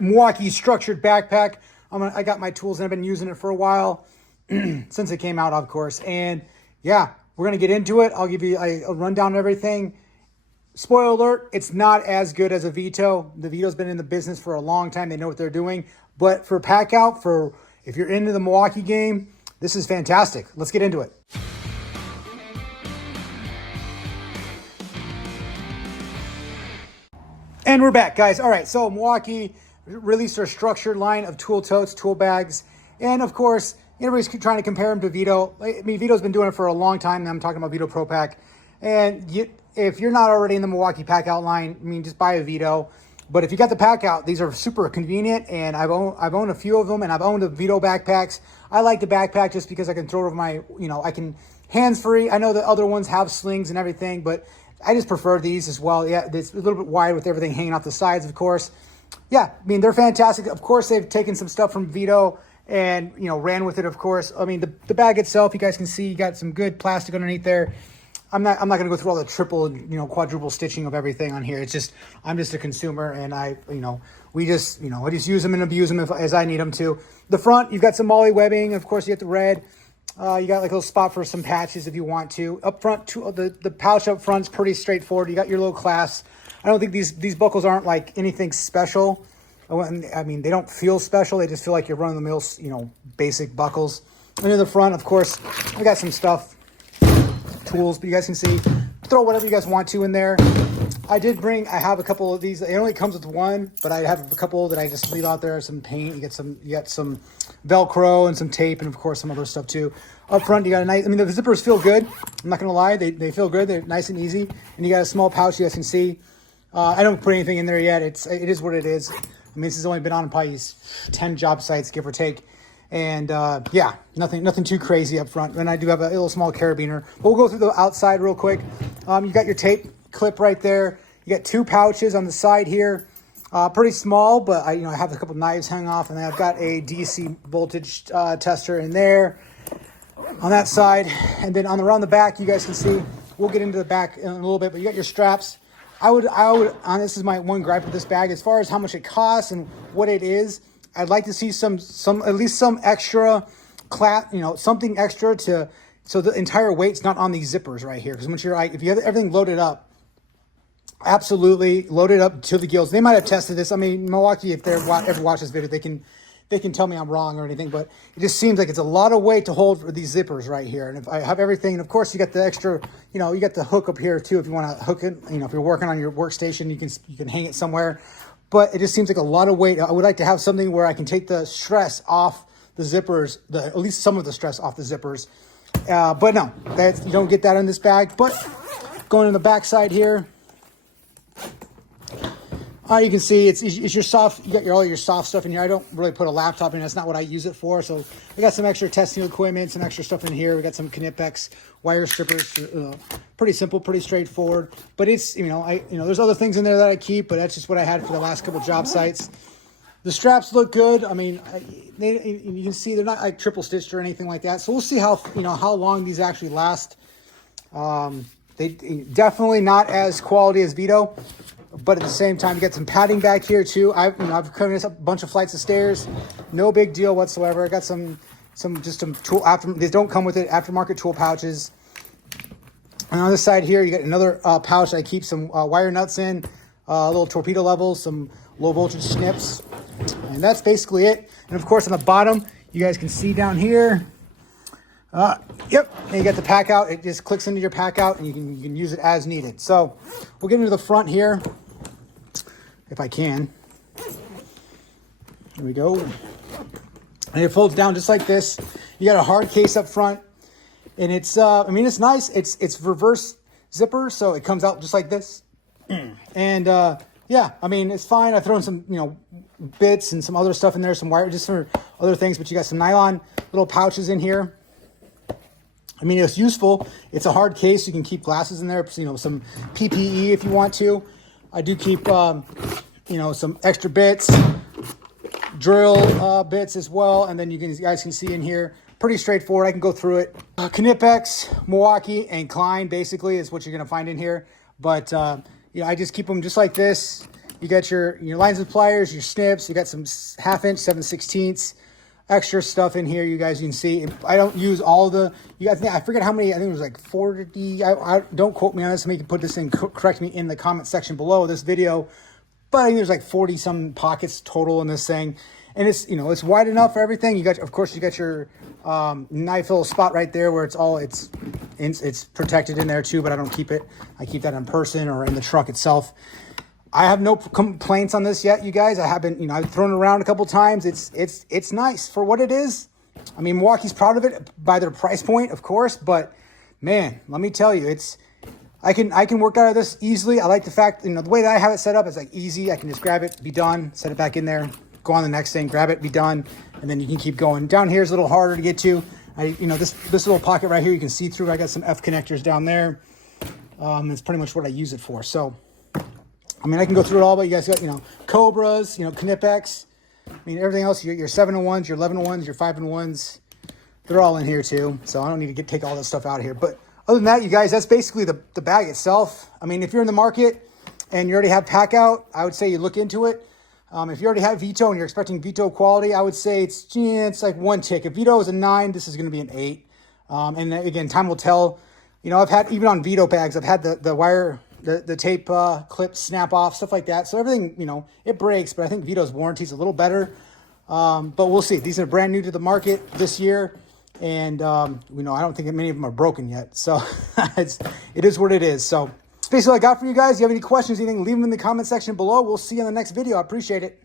Milwaukee structured backpack. I got my tools and I've been using it for a while since it came out, of course. And yeah, we're going to get into it. I'll give you a rundown of everything. Spoiler alert, it's not as good as a Veto. The Veto's been in the business for a long time. They know what they're doing. But for pack out, if you're into the Milwaukee game, this is fantastic. Let's get into it. And we're back, guys. All right, so Milwaukee released their structured line of tool totes, tool bags, and of course, everybody's trying to compare them to Veto. I mean, Veto's been doing it for a long time. I'm talking about Veto Pro Pack. And if you're not already in the Milwaukee pack out line, I mean, just buy a Veto. But if you got the pack out, these are super convenient, and I've owned a few of them, and I've owned the Veto backpacks. I like the backpack just because I can throw it over my, I can hands-free. I know the other ones have slings and everything, but I just prefer these as well. Yeah, it's a little bit wide with everything hanging off the sides, of course. Yeah, I mean, they're fantastic. Of course, they've taken some stuff from Veto and, ran with it, of course. I mean, the bag itself, you guys can see, you got some good plastic underneath there. I'm not going to go through all the triple, quadruple stitching of everything on here. It's just, I'm just a consumer, and I just use them and abuse them as I need them to. The front, you've got some molly webbing. Of course, you get the red. You got like a little spot for some patches if you want to. Up front, the pouch up front's pretty straightforward. You got your little clasp. I don't think these buckles aren't like anything special. I mean, they don't feel special. They just feel like you're running the mill, basic buckles. And in the front, of course, I got some stuff, tools, but you guys can see, throw whatever you guys want to in there. I have a couple of these. It only comes with one, but I have a couple that I just leave out there. Some paint, you got some Velcro and some tape, and of course some other stuff too. Up front, you got the zippers feel good. I'm not gonna lie, they feel good. They're nice and easy. And you got a small pouch you guys can see. I don't put anything in there yet. It is what it is. I mean, this has only been on probably 10 job sites, give or take. And yeah, nothing too crazy up front. And I do have a little small carabiner. But we'll go through the outside real quick. You got your tape clip right there. You got two pouches on the side here. Pretty small, but I have a couple knives hanging off, and then I've got a DC voltage tester in there on that side. And then around the back, you guys can see, we'll get into the back in a little bit, but you got your straps. I would, this is my one gripe with this bag, as far as how much it costs and what it is. I'd like to see at least some extra something extra so the entire weight's not on these zippers right here. Because if you have everything loaded up, absolutely loaded up to the gills. They might have tested this. I mean, Milwaukee, if they ever watch this video, they can tell me I'm wrong or anything, but it just seems like it's a lot of weight to hold for these zippers right here. And if I have everything, and of course you got the extra, you got the hook up here too. If you want to hook it, if you're working on your workstation, you can hang it somewhere. But it just seems like a lot of weight. I would like to have something where I can take the stress off the zippers, at least some of the stress off the zippers. But no, you don't get that in this bag. But going in the back side here, you can see it's your soft. You got all your soft stuff in here. I don't really put a laptop in. That's not what I use it for. So we got some extra testing equipment, some extra stuff in here. We got some Knipex wire strippers. Pretty simple, pretty straightforward. But it's there's other things in there that I keep, but that's just what I had for the last couple job sites. The straps look good. I mean, you can see they're not like triple stitched or anything like that. So we'll see how long these actually last. They definitely not as quality as Veto. But at the same time, you get some padding back here too. I've come this up a bunch of flights of stairs, no big deal whatsoever. I got some tool these don't come with it, aftermarket tool pouches. And on this side here, you got another pouch I keep some wire nuts in, little torpedo levels, some low voltage snips, and that's basically it. And of course, on the bottom, you guys can see down here. Yep, and you get the pack out. It just clicks into your pack out, and you can use it as needed. So we'll get into the front here, if I can. There we go. And it folds down just like this. You got a hard case up front, and it's it's nice. It's reverse zipper, so it comes out just like this. And yeah, I mean, it's fine. I throw in some bits and some other stuff in there, some wire just for other things. But you got some nylon little pouches in here. I mean, it's useful. It's a hard case. You can keep glasses in there, some PPE if you want to. I do keep, some extra bits, drill bits as well. And then you guys can see in here, pretty straightforward. I can go through it. Knipex, Milwaukee, and Klein basically is what you're going to find in here. But, I just keep them just like this. You got your lines and pliers, your snips. You got some 1/2 inch, 7/16 extra stuff in here. You guys can see. I don't use all the. You guys, I forget how many. I think it was like 40. I don't quote me on this. Somebody can put this in. Correct me in the comment section below this video. But I think there's like 40 some pockets total in this thing, and it's it's wide enough for everything. You got, of course, you got your knife little spot right there where it's protected in there too. But I don't keep it. I keep that in person or in the truck itself. I have no complaints on this yet, you guys. I haven't, I've thrown it around a couple times. It's nice for what it is. I mean, Milwaukee's proud of it by their price point, of course, but man, let me tell you, I can work out of this easily. I like the fact, the way that I have it set up is like easy. I can just grab it, be done, set it back in there, go on the next thing, grab it, be done, and then you can keep going. Down here is a little harder to get to. This little pocket right here, you can see through. I got some F connectors down there. That's pretty much what I use it for. So, I mean, I can go through it all, but you guys got, Cobras, Knipex. I mean, everything else, your 7-in-1s, your 11-in-1s, your 5-in-1s, they're all in here too. So I don't need to take all this stuff out of here. But other than that, you guys, that's basically the bag itself. I mean, if you're in the market and you already have pack out, I would say you look into it. If you already have Veto and you're expecting Veto quality, I would say it's like one tick. If Veto is a 9, this is going to be an 8. And again, time will tell. I've had, even on Veto bags, I've had the wire, the tape clips snap off, stuff like that. So everything, it breaks, but I think Veto's warranty is a little better. But we'll see. These are brand new to the market this year. And, I don't think many of them are broken yet. So it is what it is. So that's basically what I got for you guys. If you have any questions, anything, leave them in the comment section below. We'll see you in the next video. I appreciate it.